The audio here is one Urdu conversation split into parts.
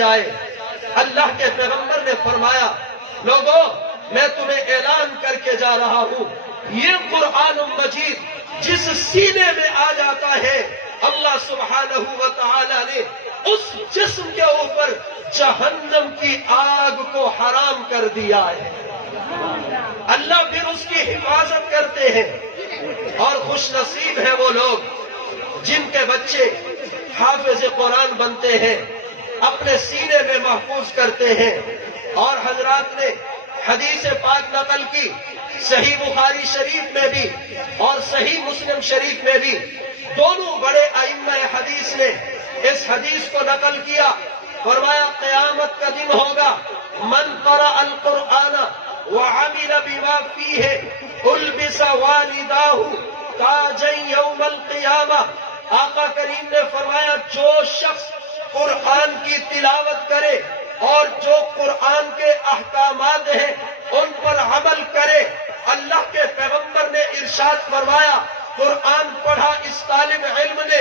جائے۔ اللہ کے پیغمبر نے فرمایا لوگوں میں تمہیں اعلان کر کے جا رہا ہوں، یہ قرآن مجید جس سینے میں آ جاتا ہے اللہ سبحانہ و تعالی نے اس جسم کے اوپر جہنم کی آگ کو حرام کر دیا ہے۔ اللہ پھر اس کی حفاظت کرتے ہیں، اور خوش نصیب ہیں وہ لوگ جن کے بچے حافظ قرآن بنتے ہیں، اپنے سینے میں محفوظ کرتے ہیں۔ اور حضرات نے حدیث پاک نقل کی، صحیح بخاری شریف میں بھی اور صحیح مسلم شریف میں بھی، دونوں بڑے ائمہ حدیث نے اس حدیث کو نقل کیا۔ فرمایا قیامت کا دن ہوگا، من قرأ القرآن وعمل بما فیہ البس والداہ تاجا یوم القیامہ۔ آقا کریم نے فرمایا جو شخص قرآن کی تلاوت کرے اور جو قرآن کے احکامات ہیں ان پر عمل کرے، اللہ کے پیغمبر نے ارشاد فرمایا قرآن پڑھا اس طالب علم نے،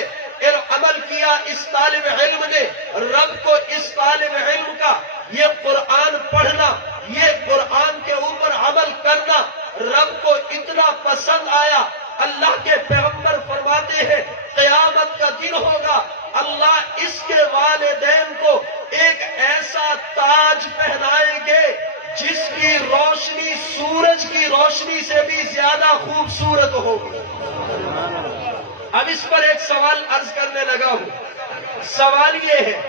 عمل کیا اس طالب علم نے، رب کو اس طالب علم کا یہ قرآن پڑھنا، یہ قرآن کے اوپر عمل کرنا رب کو اتنا پسند آیا۔ اللہ کے پیغمبر فرماتے ہیں قیامت کا دن ہوگا، اللہ اس کے والدین کو ایک ایسا تاج پہنائیں گے جس کی روشنی سورج کی روشنی سے بھی زیادہ خوبصورت ہوگی۔ اب اس پر ایک سوال عرض کرنے لگا ہوں۔ سوال یہ ہے،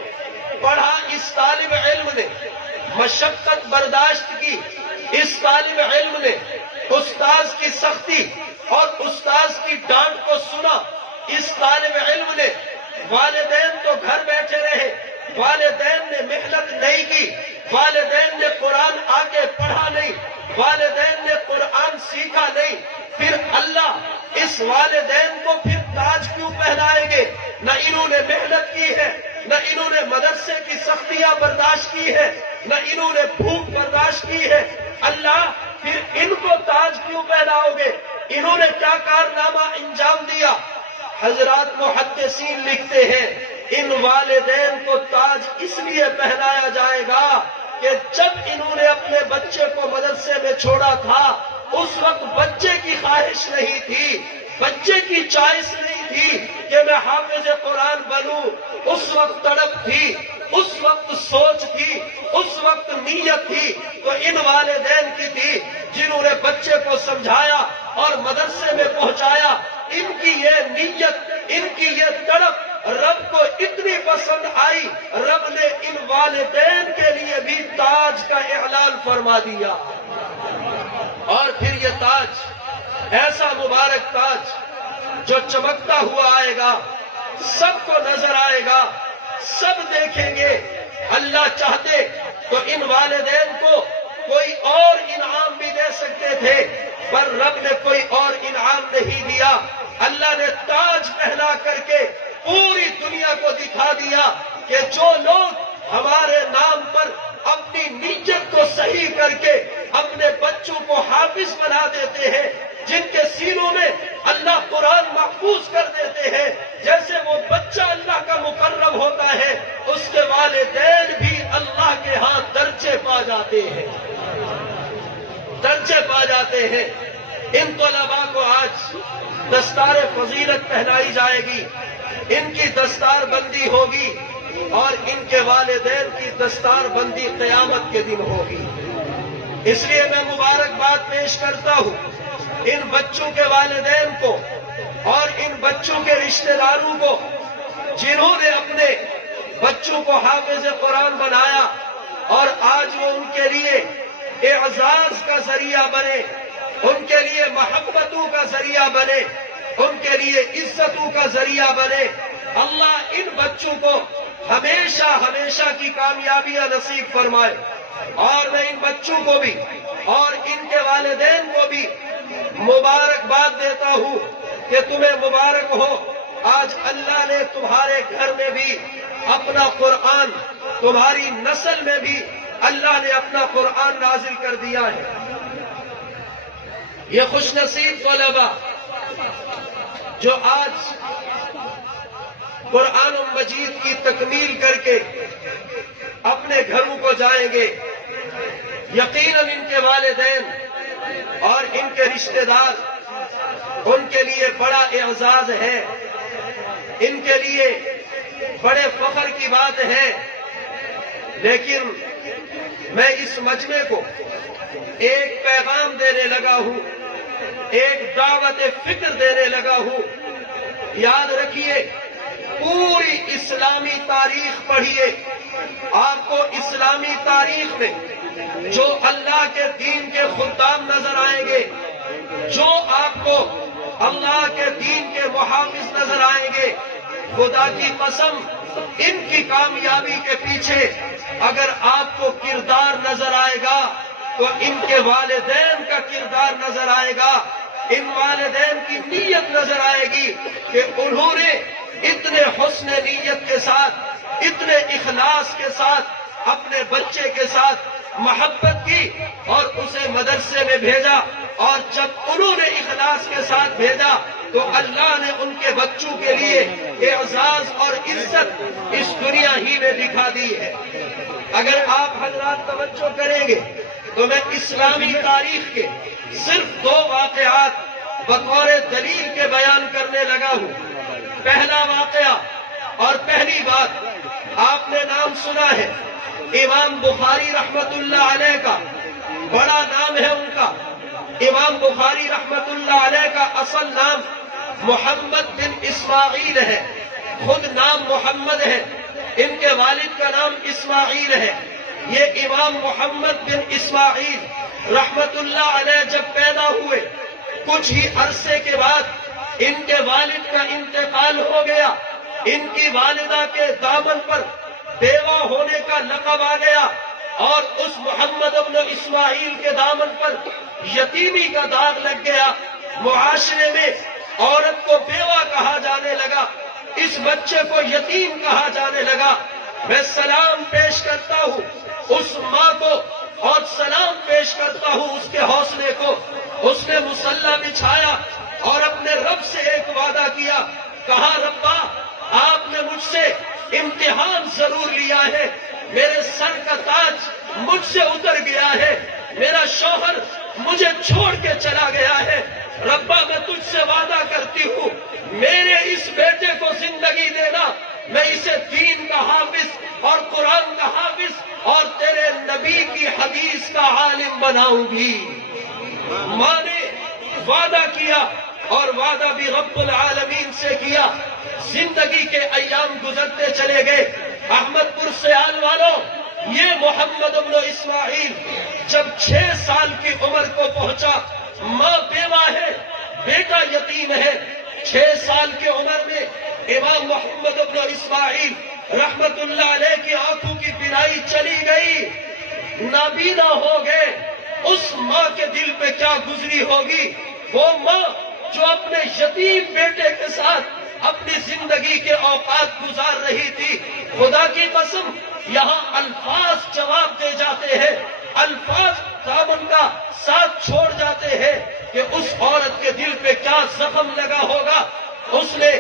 پڑھا اس طالب علم نے، مشقت برداشت کی اس طالب علم نے، استاذ کی سختی اور استاذ کی ڈانٹ کو سنا اس طالب علم نے، والدین تو گھر بیٹھے رہے، والدین نے محنت نہیں کی، والدین نے قرآن آگے پڑھا نہیں، والدین نے قرآن سیکھا نہیں، پھر اللہ اس والدین کو پھر تاج کیوں پہنائیں گے؟ نہ انہوں نے محنت کی ہے، نہ انہوں نے مدرسے کی سختیاں برداشت کی ہے، نہ انہوں نے بھوک برداشت کی ہے، اللہ پھر ان کو تاج کیوں پہناؤ گے؟ انہوں نے کیا کارنامہ انجام دیا؟ حضرات محدثین لکھتے ہیں ان والدین کو تاج اس لیے پہنایا جائے گا کہ جب انہوں نے اپنے بچے کو مدرسے میں چھوڑا تھا اس وقت بچے کی خواہش نہیں تھی، بچے کی چوائس نہیں تھی کہ میں حافظ قرآن بنوں، اس وقت تڑپ تھی، اس وقت سوچ تھی، اس وقت نیت تھی تو ان والدین کی تھی جنہوں نے بچے کو سمجھایا اور مدرسے میں پہنچایا۔ ان کی یہ نیت، ان کی یہ تڑپ رب کو اتنی پسند آئی، رب نے ان والدین کے لیے بھی تاج کا اعلان فرما دیا۔ اور پھر یہ تاج ایسا مبارک تاج جو چمکتا ہوا آئے گا، سب کو نظر آئے گا، سب دیکھیں گے۔ اللہ چاہتے تو ان والدین کو کوئی اور انعام بھی دے سکتے تھے، پر رب نے کوئی اور انعام نہیں دیا۔ اللہ نے تاج پہنا کر کے پوری دنیا کو دکھا دیا کہ جو لوگ ہمارے نام پر اپنی نیت کو صحیح کر کے اپنے بچوں کو حافظ بنا دیتے ہیں، جن کے سینوں میں اللہ قرآن محفوظ کر دیتے ہیں، جیسے وہ بچہ اللہ کا مقرب ہوتا ہے اس کے والدین بھی اللہ کے ہاں درجے پا جاتے ہیں، درجے پا جاتے ہیں۔ ان طلباء کو آج دستار فضیلت پہنائی جائے گی، ان کی دستار بندی ہوگی اور ان کے والدین کی دستار بندی قیامت کے دن ہوگی۔ اس لیے میں مبارکباد پیش کرتا ہوں ان بچوں کے والدین کو اور ان بچوں کے رشتہ داروں کو جنہوں نے اپنے بچوں کو حافظ قرآن بنایا اور آج وہ ان کے لیے اعزاز کا ذریعہ بنے، ان کے لیے محبتوں کا ذریعہ بنے، ان کے لیے عزتوں کا ذریعہ بنے۔ اللہ ان بچوں کو ہمیشہ ہمیشہ کی کامیابیاں نصیب فرمائے، اور میں ان بچوں کو بھی اور ان کے والدین کو بھی مبارکباد دیتا ہوں کہ تمہیں مبارک ہو، آج اللہ نے تمہارے گھر میں بھی اپنا قرآن، تمہاری نسل میں بھی اللہ نے اپنا قرآن نازل کر دیا ہے۔ یہ خوش نصیب طلباء جو آج قرآن مجید کی تکمیل کر کے اپنے گھروں کو جائیں گے، یقیناً ان کے والدین اور ان کے رشتہ دار ان کے لیے بڑا اعزاز ہے، ان کے لیے بڑے فخر کی بات ہے۔ لیکن میں اس مجمع کو ایک پیغام دینے لگا ہوں، ایک دعوت فکر دینے لگا ہوں۔ یاد رکھیے، پوری اسلامی تاریخ پڑھیے، آپ کو اسلامی تاریخ میں جو اللہ کے دین کے خدام نظر آئیں گے، جو آپ کو اللہ کے دین کے محافظ نظر آئیں گے، خدا کی قسم ان کی کامیابی کے پیچھے اگر آپ کو کردار نظر آئے گا تو ان کے والدین کا کردار نظر آئے گا، ان والدین کی نیت نظر آئے گی کہ انہوں نے اتنے حسن نیت کے ساتھ، اتنے اخلاص کے ساتھ اپنے بچے کے ساتھ محبت کی اور اسے مدرسے میں بھیجا، اور جب انہوں نے اخلاص کے ساتھ بھیجا تو اللہ نے ان کے بچوں کے لیے اعزاز اور عزت اس دنیا ہی میں دکھا دی ہے۔ اگر آپ حضرات توجہ کریں گے تو میں اسلامی تاریخ کے صرف 2 واقعات بطور دلیل کے بیان کرنے لگا ہوں۔ پہلا واقعہ اور پہلی بات، آپ نے نام سنا ہے امام بخاری رحمت اللہ علیہ کا، بڑا نام ہے ان کا۔ امام بخاری رحمت اللہ علیہ کا اصل نام محمد بن اسماعیل ہے، خود نام محمد ہے، ان کے والد کا نام اسماعیل ہے۔ یہ امام محمد بن اسماعیل رحمت اللہ علیہ جب پیدا ہوئے، کچھ ہی عرصے کے بعد ان کے والد کا انتقال ہو گیا۔ ان کی والدہ کے دامن پر بیوہ ہونے کا لقب آ گیا، اور اس محمد بن اسماعیل کے دامن پر یتیمی کا داغ لگ گیا۔ معاشرے میں عورت کو بیوہ کہا جانے لگا، اس بچے کو یتیم کہا جانے لگا۔ میں سلام پیش کرتا ہوں اس ماں کو اور سلام پیش کرتا ہوں اس کے حوصلے کو۔ اس نے مصلی بچھایا اور اپنے رب سے ایک وعدہ کیا، کہا ربا آپ نے مجھ سے امتحان ضرور لیا ہے، میرے سر کا تاج مجھ سے اتر گیا ہے، میرا شوہر مجھے چھوڑ کے چلا گیا ہے، ربا میں تجھ سے وعدہ کرتی ہوں میرے اس بیٹے کو زندگی دینا، میں اسے دین کا حافظ اور قرآن کا حافظ اور تیرے نبی کی حدیث کا عالم بناؤں گی۔ ماں نے وعدہ کیا اور وعدہ بھی رب العالمین سے کیا۔ زندگی کے ایام گزرتے چلے گئے۔ احمد پور سیال والوں، یہ محمد بن اسماعیل جب 6 سال کی عمر کو پہنچا، ماں بیوہ ہے، بیٹا یتیم ہے۔ 6 سال کی عمر میں امام محمد بن اسماعیل رحمت اللہ علیہ کی آنکھوں کی بینائی چلی گئی، نابینا ہو گئے۔ اس ماں کے دل پہ کیا گزری ہوگی، وہ ماں جو اپنے یتیم بیٹے کے ساتھ اپنی زندگی کے اوقات گزار رہی تھی۔ خدا کی قسم یہاں الفاظ جواب دے جاتے ہیں، الفاظ دامن کا ساتھ چھوڑ جاتے ہیں کہ اس عورت کے دل پہ کیا زخم لگا ہوگا۔ اس نے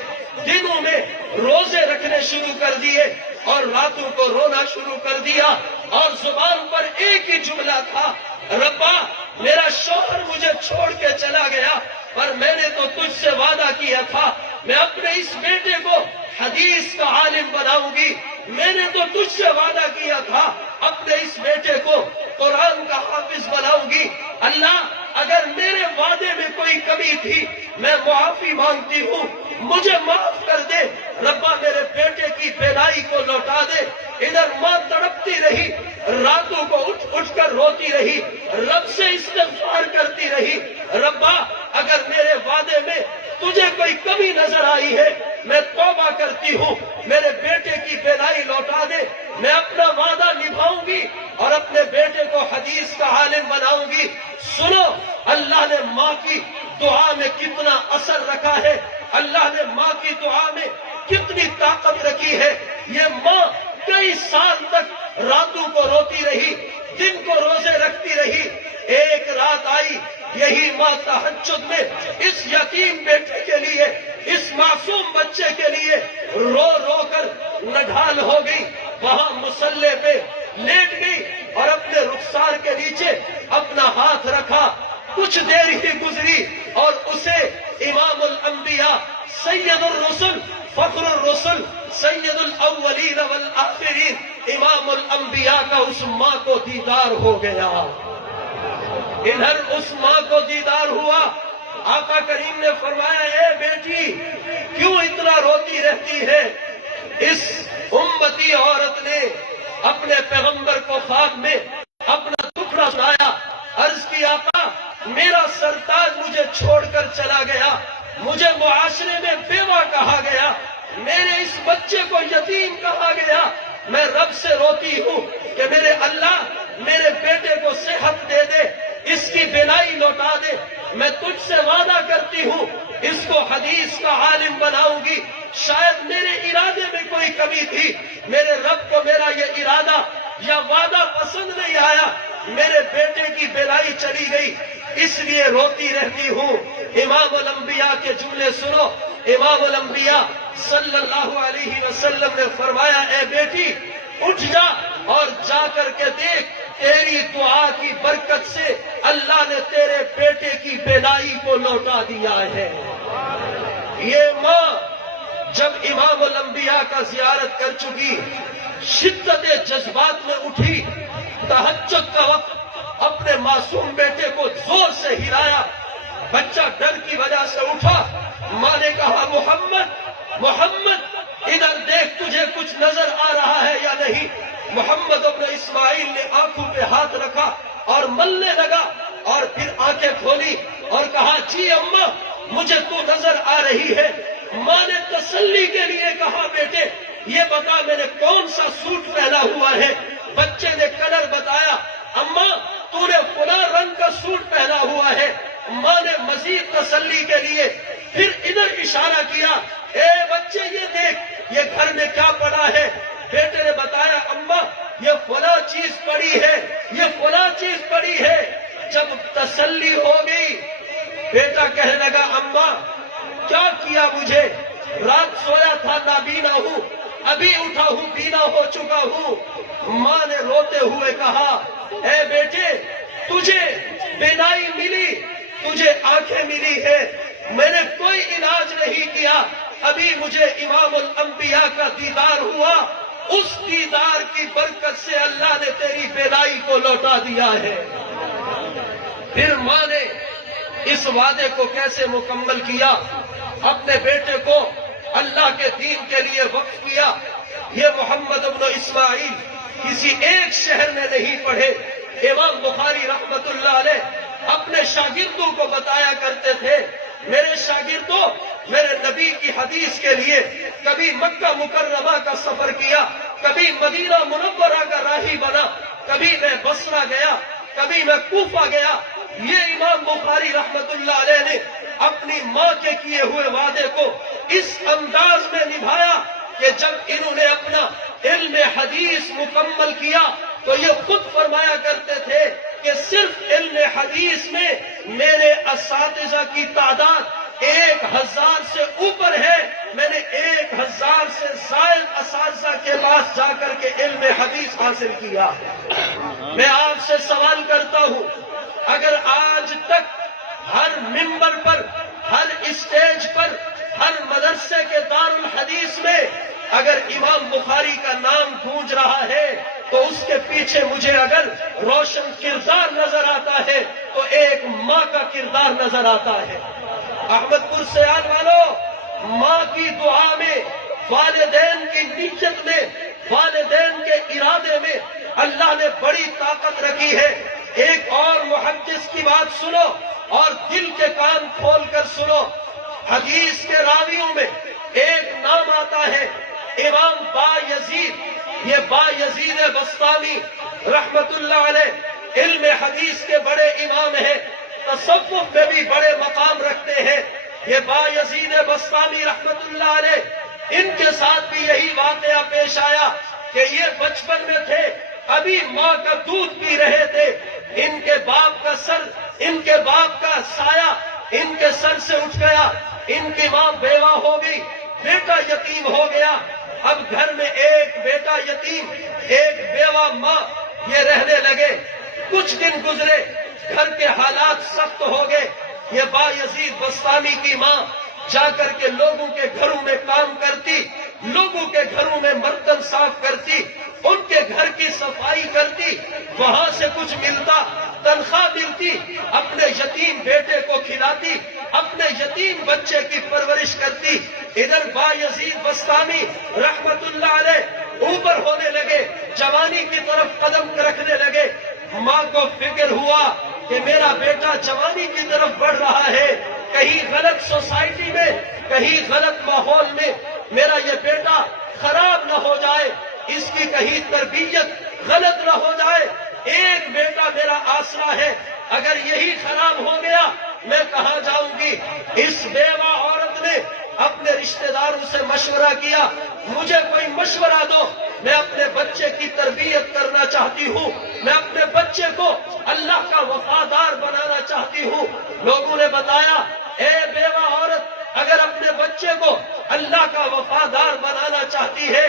دنوں میں روزے رکھنے شروع کر دیے اور راتوں کو رونا شروع کر دیا، اور زبان پر ایک ہی جملہ تھا، ربا میرا شوہر مجھے چھوڑ کے چلا گیا، پر میں نے تو تجھ سے وعدہ کیا تھا میں اپنے اس بیٹے کو حدیث کا عالم بناؤں گی، میں نے تو تجھ سے وعدہ کیا تھا اپنے اس بیٹے کو قرآن کا حافظ بناؤں گی۔ اللہ اگر میرے وعدے میں کوئی کمی تھی میں معافی مانگتی ہوں، مجھے معاف کر دے، ربا میرے بیٹے کی بینائی کو لوٹا دے۔ ادھر ماں تڑپتی رہی، راتوں کو اٹھ اٹھ کر روتی رہی، رب سے استغفار کرتی رہی، ربا اگر میرے وعدے میں تجھے کوئی کمی نظر آئی ہے میں توبہ کرتی ہوں، میرے بیٹے کی بینائی لوٹا دے، میں اپنا وعدہ نبھاؤں گی اور اپنے بیٹے کو حدیث کا عالم بناؤں گی۔ سنو اللہ نے ماں کی دعا میں کتنا اثر رکھا ہے، اللہ نے ماں کی دعا میں کتنی طاقت رکھی ہے۔ یہ ماں کئی سال تک راتوں کو روتی رہی، دن کو روزے رکھتی رہی۔ ایک رات آئی، یہی ماں تہجد میں اس یتیم بیٹے کے لیے، اس معصوم بچے کے لیے رو رو کر نڈھال ہو گئی۔ وہاں مصلی پہ کچھ دیر ہی گزری اور اسے امام الانبیاء، سید الرسل، فخر الرسل، سید الاولین والآخرین، امام الانبیاء کا اس ماں کو دیدار ہو گیا۔ ادھر اس ماں کو دیدار ہوا، آقا کریم نے فرمایا اے بیٹی کیوں اتنا روتی رہتی ہے؟ اس امتی عورت نے اپنے پیغمبر کو خواب میں اپنا دکھ سنایا، عرض کی آقا میرا سرتاج مجھے چھوڑ کر چلا گیا، مجھے معاشرے میں بیوہ کہا گیا، میرے اس بچے کو یتیم کہا گیا، میں رب سے روتی ہوں کہ میرے اللہ میرے بیٹے کو صحت دے دے، اس کی بینائی لوٹا دے، میں تجھ سے وعدہ کرتی ہوں اس کو حدیث کا عالم بناؤں گی۔ شاید میرے ارادے میں کوئی کمی تھی، میرے رب کو میرا یہ ارادہ یا وعدہ پسند نہیں آیا، میرے بیٹے کی بینائی چلی گئی، اس لیے روتی رہتی ہوں۔ امام الانبیاء کے جملے سنو، امام الانبیاء صلی اللہ علیہ وسلم نے فرمایا اے بیٹی اٹھ جا اور جا کر کے دیکھ، تیری دعا کی برکت سے اللہ نے تیرے بیٹے کی بینائی کو لوٹا دیا ہے۔ یہ ماں جب امام الانبیاء کا زیارت کر چکی، شدت جذبات میں اٹھی، تہجد کا وقت اپنے معصوم بیٹے کو زور سے ہلایا، بچہ ڈر کی وجہ سے اٹھا، ماں نے کہا محمد محمد ادھر دیکھ تجھے کچھ نظر آ رہا ہے یا نہیں؟ محمد ابن اسماعیل نے آنکھوں پہ ہاتھ رکھا اور ملنے لگا، اور پھر آنکھیں کھولی اور کہا جی اماں مجھے تو نظر آ رہی ہے۔ ماں نے تسلی کے لیے کہا بیٹے یہ بتا میں نے کون سا سوٹ پہنا ہوا ہے؟ بچے نے کلر بتایا، اماں تو نے فلاں رنگ کا سوٹ پہنا ہوا ہے۔ ماں نے مزید تسلی کے لیے پھر ادھر اشارہ کیا، اے بچے یہ دیکھ یہ گھر میں کیا پڑا ہے؟ بیٹے نے بتایا اماں یہ فلاں چیز پڑی ہے، یہ فلاں چیز پڑی ہے۔ جب تسلی ہو گئی بیٹا کہنے لگا اماں کیا کیا مجھے؟ رات سویا تھا نابینا ہوں، ابھی اٹھا ہوں بینا ہو چکا ہوں۔ ماں نے روتے ہوئے کہا اے بیٹے تجھے بینائی ملی، تجھے آنکھیں ملی ہے، میں نے کوئی علاج نہیں کیا، ابھی مجھے امام الانبیاء کا دیدار ہوا، اس دیدار کی برکت سے اللہ نے تیری بینائی کو لوٹا دیا ہے۔ پھر ماں نے اس وعدے کو کیسے مکمل کیا؟ اپنے بیٹے کو اللہ کے دین کے لیے وقف کیا۔ یہ محمد ابن اسماعیل کسی ایک شہر میں نہیں پڑھے۔ امام بخاری رحمت اللہ علیہ اپنے شاگردوں کو بتایا کرتے تھے میرے شاگردوں میرے نبی کی حدیث کے لیے کبھی مکہ مکرمہ کا سفر کیا، کبھی مدینہ منورہ کا راہی بنا، کبھی میں بصرہ گیا، کبھی میں کوفہ گیا۔ یہ امام بخاری رحمت اللہ علیہ نے اپنی ماں کے کیے ہوئے وعدے کو اس انداز میں نبھایا کہ جب انہوں نے اپنا علم حدیث مکمل کیا تو یہ خود فرمایا کرتے تھے کہ صرف علم حدیث میں میرے اساتذہ کی تعداد 1000 سے اوپر ہے، میں نے 1000 سے زائد اساتذہ کے پاس جا کر کے علم حدیث حاصل کیا۔ میں آپ سے سوال کرتا ہوں، اگر آج تک ہر ممبر پر، ہر اسٹیج پر، ہر مدرسے کے دارالحدیث میں اگر امام بخاری کا نام گونج رہا ہے تو اس کے پیچھے مجھے اگر روشن کردار نظر آتا ہے تو ایک ماں کا کردار نظر آتا ہے۔ احمد پور سیال والوں، ماں کی دعا میں، والدین کی نیت میں، والدین کے ارادے میں اللہ نے بڑی طاقت رکھی ہے۔ ایک اور محدث کی بات سنو اور دل کے کان کھول کر سنو۔ حدیث کے راویوں میں ایک نام آتا ہے امام با یزید۔ یہ با یزید بسطامی رحمت اللہ علیہ علم حدیث کے بڑے امام ہیں، تصوف میں بھی بڑے مقام رکھتے ہیں۔ یہ با یزید بسطامی رحمت اللہ علیہ، ان کے ساتھ بھی یہی واقعہ پیش آیا کہ یہ بچپن میں تھے، ابھی ماں کا دودھ پی رہے تھے، ان کے باپ کا سر، ان کے باپ کا سایہ ان کے سر سے اٹھ گیا، ان کی ماں بیوہ ہو گئی، بیٹا یتیم ہو گیا۔ اب گھر میں ایک بیٹا یتیم، ایک بیوہ ماں، یہ رہنے لگے۔ کچھ دن گزرے، گھر کے حالات سخت ہو گئے. یہ بایزید بستامی کی ماں جا کر کے لوگوں کے گھروں میں کام کرتی، لوگوں کے گھروں میں برتن صاف کرتی، ان کے گھر کی صفائی کرتی، وہاں سے کچھ ملتا، تنخواہ ملتی، اپنے یتیم بیٹے کو کھلاتی، اپنے یتیم بچے کی پرورش کرتی. ادھر بایزید بستامی رحمت اللہ علیہ اوپر ہونے لگے، جوانی کی طرف قدم رکھنے لگے. ماں کو فکر ہوا کہ میرا بیٹا جوانی کی طرف بڑھ رہا ہے، کہیں غلط سوسائٹی میں، کہیں غلط ماحول میں میرا یہ بیٹا خراب نہ ہو جائے، اس کی کہیں تربیت غلط نہ ہو جائے. ایک بیٹا میرا آسرا ہے، اگر یہی خراب ہو گیا میں کہاں جاؤں گی. اس بیوہ عورت نے اپنے رشتہ داروں سے مشورہ کیا، مجھے کوئی مشورہ دو، میں اپنے بچے کی تربیت کرنا چاہتی ہوں، میں اپنے بچے کو اللہ کا وفادار بنانا چاہتی ہوں. لوگوں نے بتایا، اے بیوہ عورت، اگر اپنے بچے کو اللہ کا وفادار بنانا چاہتی ہے،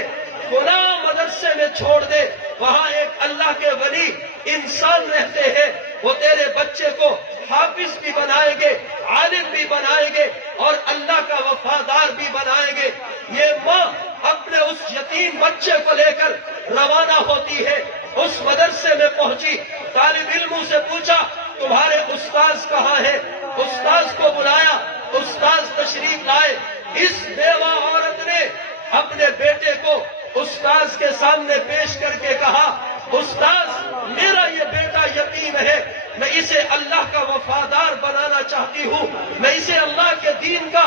فلاں مدرسے میں چھوڑ دے، وہاں ایک اللہ کے ولی انسان رہتے ہیں، وہ تیرے بچے کو حافظ بھی بنائیں گے، عالم بھی بنائیں گے اور اللہ کا وفادار بھی بنائیں گے. یہ ماں اپنے اس یتیم بچے کو لے کر روانہ ہوتی ہے. اس مدرسے میں پہنچی، طالب علموں سے پوچھا تمہارے استاذ کہاں ہے؟ استاذ کو بلایا، استاذ تشریف لائے. اس بیوہ عورت نے اپنے بیٹے کو استاذ کے سامنے پیش کر کے کہا، استاذ میرا یہ بیٹا یتیم ہے، میں اسے اللہ کا وفادار بنانا چاہتی ہوں، میں اسے اللہ کے دین کا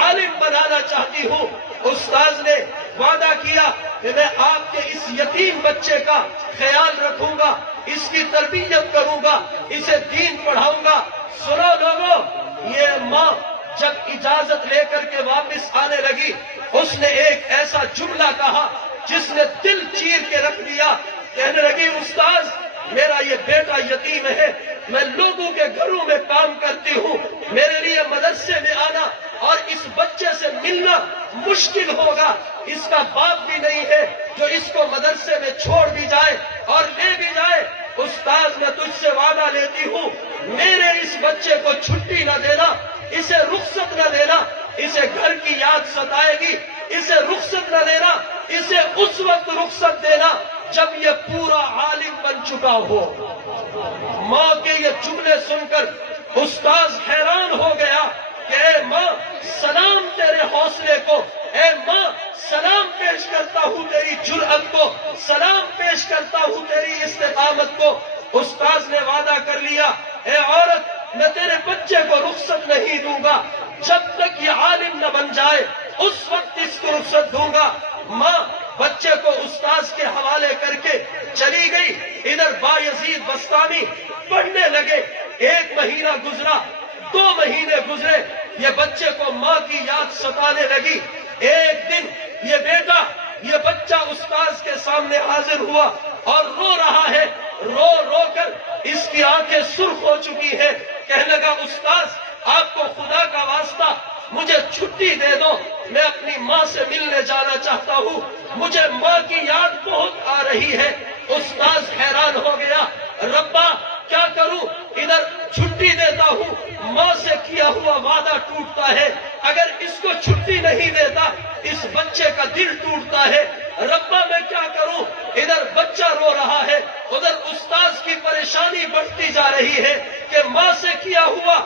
عالم بنانا چاہتی ہوں. استاذ نے وعدہ کیا کہ میں آپ کے اس یتیم بچے کا خیال رکھوں گا، اس کی تربیت کروں گا، اسے دین پڑھاؤں گا. سنو لوگوں، یہ ماں جب اجازت لے کر کے واپس آنے لگی، اس نے ایک ایسا جملہ کہا جس نے دل چیر کے رکھ دیا. کہنے لگی، استاذ میرا یہ بیٹا یتیم ہے، میں لوگوں کے گھروں میں کام کرتی ہوں، میرے لیے مدرسے میں آنا اور اس بچے سے ملنا مشکل ہوگا. اس کا باپ بھی نہیں ہے جو اس کو مدرسے میں چھوڑ بھی جائے اور لے بھی جائے. استاذ میں تجھ سے وعدہ لیتی ہوں، میرے اس بچے کو چھٹی نہ دینا، اسے رخصت نہ دینا. اسے گھر کی یاد ستائے گی، اسے رخصت نہ دینا، اسے اس وقت رخصت دینا جب یہ پورا عالم بن چکا ہو. ماں کے یہ جملے سن کر استاذ حیران ہو گیا کہ اے ماں سلام تیرے حوصلے کو، اے ماں سلام پیش کرتا ہوں تیری جرأت کو، سلام پیش کرتا ہوں تیری استقامت کو. استاذ نے وعدہ کر لیا، اے عورت میں تیرے بچے کو رخصت نہیں دوں گا جب تک یہ عالم نہ بن جائے، اس وقت اس کو رخصت دوں گا. ماں بچے کو استاذ کے حوالے کر کے چلی گئی. ادھر بایزید بستامی پڑھنے لگے. 1 مہینہ گزرا، 2 مہینے گزرے، یہ بچے کو ماں کی یاد ستانے لگی. ایک دن یہ بچہ استاذ کے سامنے حاضر ہوا اور رو رہا ہے. رو رو کر اس کی آنکھیں سرخ ہو چکی ہے. کہنے لگا، استاذ آپ کو خدا کا واسطہ مجھے چھٹی دے دو، میں اپنی ماں سے ملنے جانا چاہتا ہوں، مجھے ماں کی یاد بہت آ رہی ہے. استاذ حیران ہو گیا، ربا کیا کروں، ادھر چھٹی دیتا ہوں، ماں سے کیا ہوا وعدہ ٹوٹتا ہے، اگر اس کو چھٹی نہیں دیتا اس بچے کا دل ٹوٹتا ہے. ربا میں کیا کروں، ادھر بچہ رو رہا ہے، ادھر استاذ کی پریشانی بڑھتی جا رہی ہے کہ ماں سے کیا ہوا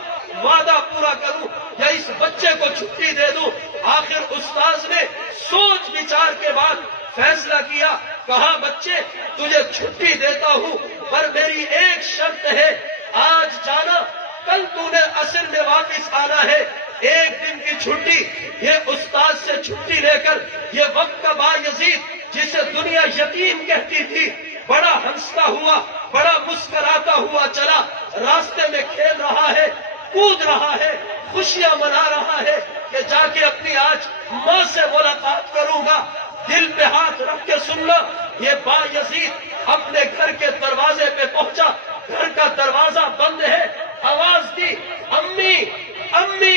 وعدہ پورا کروں یا اس بچے کو چھٹی دے دوں. آخر استاذ نے سوچ بچار کے بعد فیصلہ کیا. کہا، بچے تجھے چھٹی دیتا ہوں پر میری ایک شرط ہے، آج جانا، کل تو نے عصر میں واپس آنا ہے. 1 دن کی چھٹی. یہ استاذ سے چھٹی لے کر یہ وقت کا بایزید جسے دنیا یتیم کہتی تھی، بڑا ہنستا ہوا، بڑا مسکراتا ہوا چلا. راستے میں کھیل رہا ہے، کود رہا ہے، خوشیاں منا رہا ہے کہ جا کے اپنی آج ماں سے ملاقات کروں گا. دل پہ ہاتھ رکھ کے سننا، یہ بایزید اپنے گھر کے دروازے پہ پہنچا. گھر کا دروازہ بند ہے. آواز دی، امی امی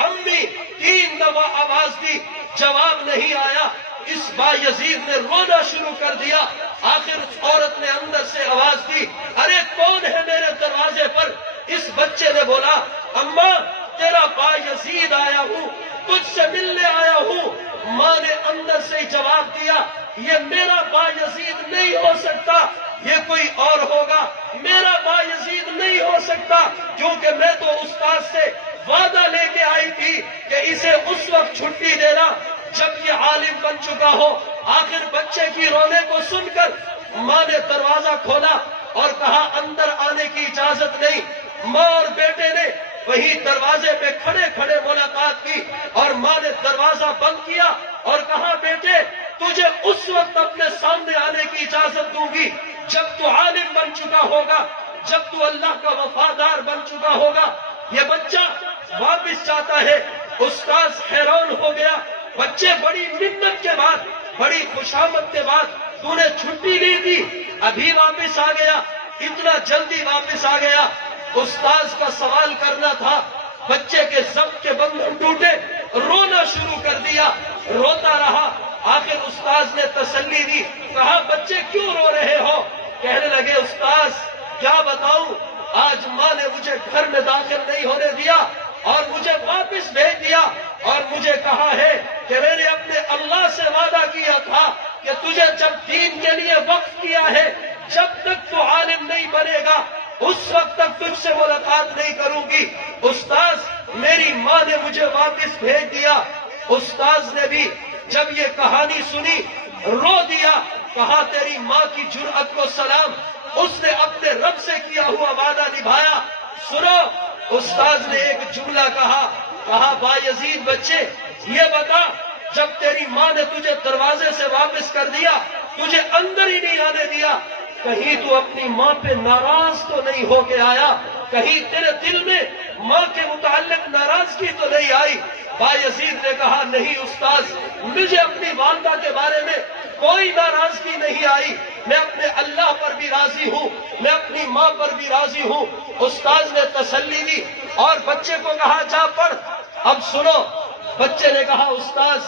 امی. 3 دفعہ آواز دی، جواب نہیں آیا. اس بایزید نے رونا شروع کر دیا. آخر عورت نے اندر سے آواز دی، ارے کون ہے میرے دروازے پر؟ اس بچے نے بولا اماں تیرا با یزید آیا ہوں، تجھ سے ملنے آیا ہوں۔ ماں نے اندر سے ہی جواب دیا یہ میرا با یزید نہیں ہو سکتا، یہ کوئی اور ہوگا، میرا با یزید نہیں ہو سکتا، کیونکہ میں تو استاد سے وعدہ لے کے آئی تھی کہ اسے اس وقت چھٹی دینا جب یہ عالم بن چکا ہو۔ آخر بچے کی رونے کو سن کر ماں نے دروازہ کھولا اور کہا اندر آنے کی اجازت نہیں۔ ماں اور بیٹے نے وہی دروازے پہ کھڑے کھڑے ملاقات کی اور ماں نے دروازہ بند کیا اور کہا بیٹے تجھے اس وقت اپنے سامنے آنے کی اجازت دوں گی جب تو عالم بن چکا ہوگا، جب تو اللہ کا وفادار بن چکا ہوگا۔ یہ بچہ واپس جاتا ہے، استاذ حیران ہو گیا، بچے بڑی منت کے بعد، بڑی خوشامد کے بعد تو نے چھٹی لی تھی، ابھی واپس آ گیا، اتنا جلدی واپس آ گیا۔ استاذ کا سوال کرنا تھا، بچے کے ضبط کے بندھن ٹوٹے، رونا شروع کر دیا، روتا رہا۔ آخر استاذ نے تسلی دی، کہا بچے کیوں رو رہے ہو؟ کہنے لگے استاذ کیا بتاؤں، آج ماں نے مجھے گھر میں داخل نہیں ہونے دیا اور مجھے واپس بھیج دیا اور مجھے کہا ہے کہ میں نے اپنے اللہ سے وعدہ کیا تھا کہ تجھے جب دین کے لیے وقف کیا ہے، جب تک تو عالم نہیں بنے گا اس وقت تک تجھ سے ملاقات نہیں کروں گی۔ استاذ میری ماں نے مجھے واپس بھیج دیا۔ استاذ نے بھی جب یہ کہانی سنی رو دیا، کہا تیری ماں کی جرأت کو سلام، اس نے اپنے رب سے کیا ہوا وعدہ نبھایا۔ سنو استاذ نے ایک جملہ کہا با یزید بچے یہ بتا جب تیری ماں نے تجھے دروازے سے واپس کر دیا، تجھے اندر ہی نہیں آنے دیا، کہیں تو اپنی ماں پہ ناراض تو نہیں ہو کے آیا، کہیں تیرے دل میں ماں کے متعلق ناراضگی تو نہیں آئی؟ با یزید نے کہا نہیں استاذ، مجھے اپنی والدہ کے بارے میں کوئی ناراضگی نہیں آئی، میں اپنے اللہ پر بھی راضی ہوں، میں اپنی ماں پر بھی راضی ہوں۔ استاذ نے تسلی دی اور بچے کو کہا جا پڑھ۔ اب سنو، بچے نے کہا استاذ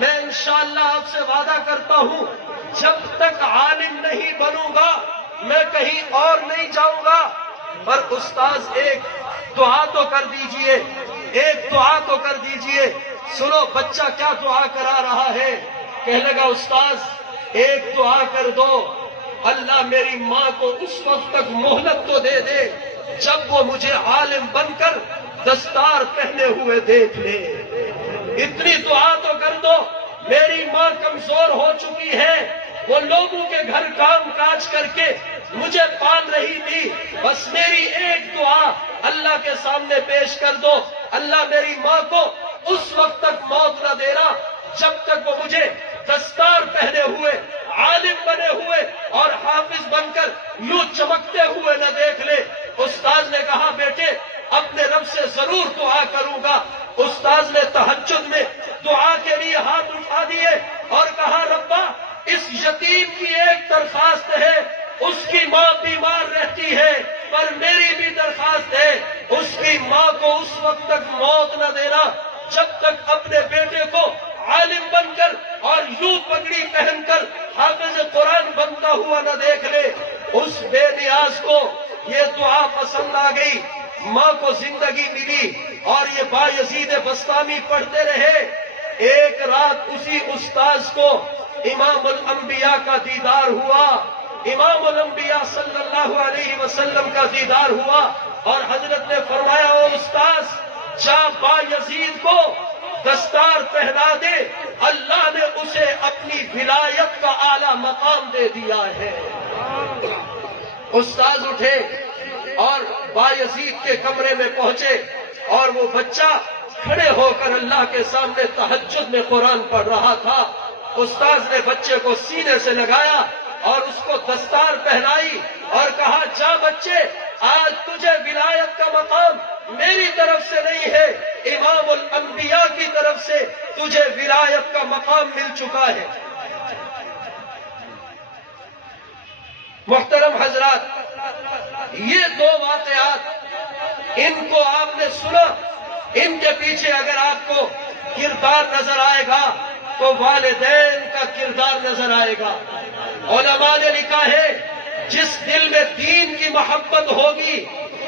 میں انشاءاللہ آپ سے وعدہ کرتا ہوں جب تک عالم نہیں بنوں گا میں کہیں اور نہیں جاؤں گا۔ پر استاذ ایک دعا تو کر دیجئے، ایک دعا تو کر دیجئے۔ سنو بچہ کیا دعا کرا رہا ہے، کہنے لگا استاذ ایک دعا کر دو، اللہ میری ماں کو اس وقت تک مہلت تو دے دے جب وہ مجھے عالم بن کر دستار پہنے ہوئے دیکھ لے۔ اتنی دعا تو کر دو، میری ماں کمزور ہو چکی ہے، وہ لوگوں کے گھر کام کاج کر کے مجھے پال رہی تھی، بس میری ایک دعا اللہ کے سامنے پیش کر دو، اللہ میری ماں کو اس وقت تک موت نہ دینا جب تک وہ مجھے دستار پہنے ہوئے عالم بنے ہوئے اور حافظ بن کر یوں چمکتے ہوئے نہ دیکھ لے۔ استاذ نے کہا بیٹے اپنے رب سے ضرور دعا کروں گا۔ استاذ نے تہجد میں دعا کے لیے ہاتھ اٹھا دیے اور کہا ربا اس یتیم کی ایک درخواست ہے، اس کی ماں بیمار رہتی ہے پر میری بھی درخواست ہے اس کی ماں کو اس وقت تک موت نہ دینا جب تک اپنے بیٹے کو عالم بن کر اور یوں پگڑی پہن کر حافظ قرآن بنتا ہوا نہ دیکھ لے۔ اس بے نیاز کو یہ دعا پسند آ گئی، ماں کو زندگی ملی اور یہ با یزید بستامی پڑھتے رہے۔ ایک رات اسی استاذ کو امام الانبیاء کا دیدار ہوا، امام الانبیاء صلی اللہ علیہ وسلم کا دیدار ہوا اور حضرت نے فرمایا او استاذ جا با یزید کو دستار پہنا دے، اللہ نے اسے اپنی ولایت کا اعلیٰ مقام دے دیا ہے۔ استاذ اٹھے اور با یزید کے کمرے میں پہنچے اور وہ بچہ کھڑے ہو کر اللہ کے سامنے تہجد میں قرآن پڑھ رہا تھا۔ استاذ نے بچے کو سینے سے لگایا اور اس کو دستار پہنائی اور کہا جا بچے آج تجھے ولایت کا مقام میری طرف سے نہیں ہے، امام الانبیاء کی طرف سے تجھے ولایت کا مقام مل چکا ہے۔ محترم حضرات، یہ دو واقعات ان کو آپ نے سنا، ان کے پیچھے اگر آپ کو کردار نظر آئے گا تو والدین کا کردار نظر آئے گا۔ علماء نے لکھا ہے جس دل میں دین کی محبت ہوگی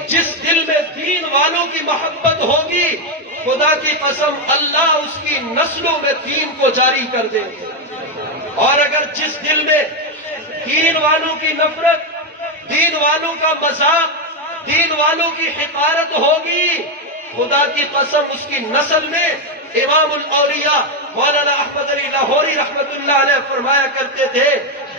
جس دل میں دین والوں کی محبت ہوگی خدا کی قسم اللہ اس کی نسلوں میں دین کو جاری کر دیں گے. اور اگر جس دل میں دین والوں کی نفرت، دین والوں کا مذاق، دین والوں کی حقارت ہوگی، خدا کی قسم اس کی نسل میں امام الاولیاء مولانا احمد علی لاہوری رحمت اللہ علیہ فرمایا کرتے تھے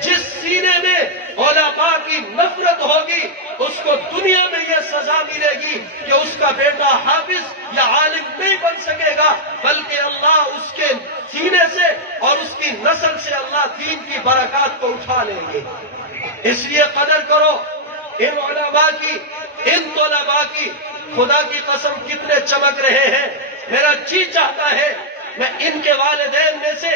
جس سینے میں علماء کی نفرت ہوگی اس کو دنیا میں یہ سزا ملے گی کہ اس کا بیٹا حافظ یا عالم نہیں بن سکے گا، بلکہ اللہ اس کے سینے سے اور اس کی نسل سے اللہ دین کی برکات کو اٹھا لیں گے. اس لیے قدر کرو ان علماء کی، ان طلباء کی. خدا کی قسم کتنے چمک رہے ہیں. میرا جی چاہتا ہے میں ان کے والدین میں سے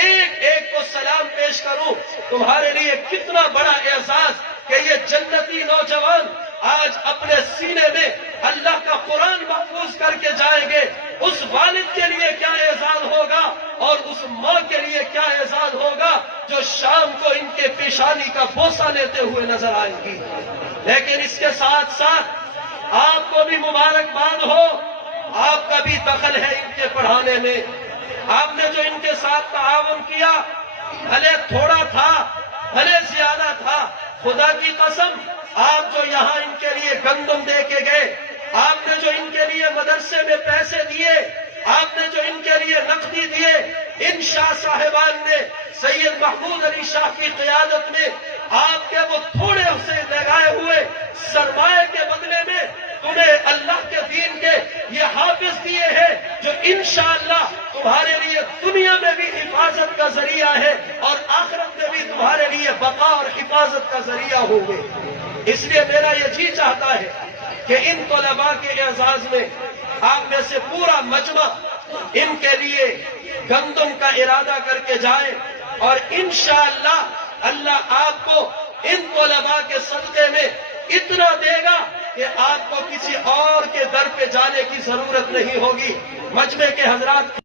ایک ایک کو سلام پیش کروں. تمہارے لیے کتنا بڑا اعزاز کہ یہ جنتی نوجوان آج اپنے سینے میں اللہ کا قرآن محفوظ کر کے جائیں گے. اس والد کے لیے کیا اعزاز ہوگا اور اس ماں کے لیے کیا اعزاز ہوگا جو شام کو ان کے پیشانی کا بوسہ لیتے ہوئے نظر آئیں گی. لیکن اس کے ساتھ ساتھ آپ کو بھی مبارکباد ہو. آپ کا بھی دخل ہے ان کے پڑھانے میں. آپ نے جو ان کے ساتھ تعاون کیا بھلے تھوڑا تھا بھلے زیادہ تھا، خدا کی قسم آپ جو یہاں ان کے لیے گندم دے کے گئے، آپ نے جو ان کے لیے مدرسے میں پیسے دیے، آپ نے جو ان کے لیے نقدی دیے، ان شاہ صاحبان نے سید محمود علی شاہ کی قیادت میں آپ کے وہ تھوڑے سے لگائے ہوئے سرمایہ کے بدلے میں تمہیں اللہ کے دین کے یہ حافظ دیے ہیں جو انشاءاللہ تمہارے لیے دنیا میں بھی حفاظت کا ذریعہ ہے اور آخرت میں بھی تمہارے لیے بقا اور حفاظت کا ذریعہ ہوں گے. اس لیے میرا یہ جی چاہتا ہے کہ ان طلباء کے اعزاز میں آپ میں سے پورا مجمع ان کے لیے گندم کا ارادہ کر کے جائے اور انشاءاللہ اللہ آپ کو ان طلباء کے صدقے میں اتنا دے گا کہ آپ کو کسی اور کے در پہ جانے کی ضرورت نہیں ہوگی. مجمع کے حضرات